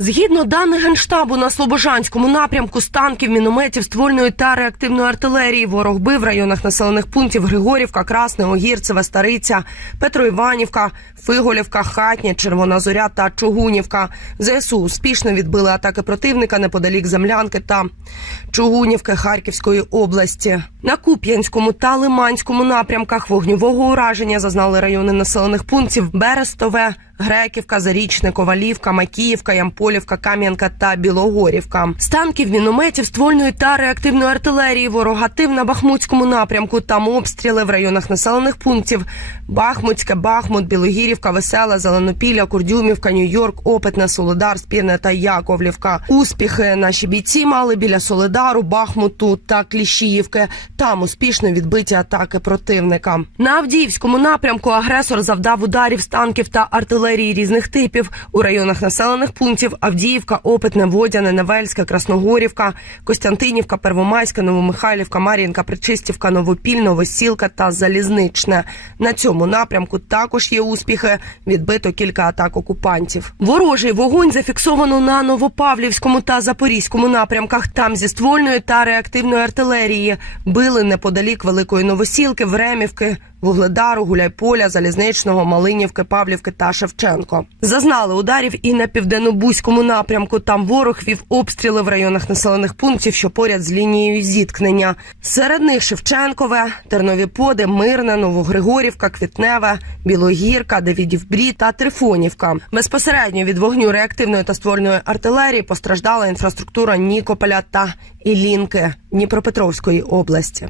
Згідно даних генштабу на Слобожанському напрямку з танків, мінометів, ствольної та реактивної артилерії ворог бив в районах населених пунктів Григорівка, Красне, Огірцеве, Стариця, Петроіванівка, Фиголівка, Хатня, Червона Зоря та Чугунівка. ЗСУ успішно відбили атаки противника неподалік Землянки та Чугунівки Харківської області. На Куп'янському та Лиманському напрямках вогневого ураження зазнали райони населених пунктів Берестове, Греківка, Зарічне, Ковалівка, Макіївка, Ямполівка, Кам'янка та Білогорівка. З танків, мінометів, ствольної та реактивної артилерії ворог гатив на Бахмутському напрямку. Там обстріли в районах населених пунктів Бахмутське, Бахмут, Білогірівка, Весела, Зеленопілля, Курдюмівка, Нью-Йорк, Опитне, Солодар, Спірне та Яковлівка. Успіхи наші бійці мали біля Солидару, Бахмуту та Кліщіївки. Там успішно відбиті атаки противника. На Авдіївському напрямку агресор завдав ударів з танків та артилерії різних типів у районах населених пунктів Авдіївка, Опитне, Водяне, Невельське, Красногорівка, Костянтинівка, Первомайська, Новомихайлівка, Мар'їнка, Причистівка, Новопіль, Новосілка та Залізничне. На цьому напрямку також є успіхи. Відбито кілька атак окупантів. Ворожий вогонь зафіксовано на Новопавлівському та Запорізькому напрямках. Там зі ствольної та реактивної артилерії били неподалік Великої Новосілки, Времівки, Вугледару, Гуляйполя, Залізничного, Малинівки, Павлівки та Шевченко. Зазнали ударів і на південно-бузькому напрямку. Там ворог вів обстріли в районах населених пунктів, що поряд з лінією зіткнення. Серед них Шевченкове, Тернові Поди, Мирне, Новогригорівка, Квітневе, Білогірка, Давідівбрі та Трифонівка. Безпосередньо від вогню реактивної та ствольної артилерії постраждала інфраструктура Нікополя та Ілінки Дніпропетровської області.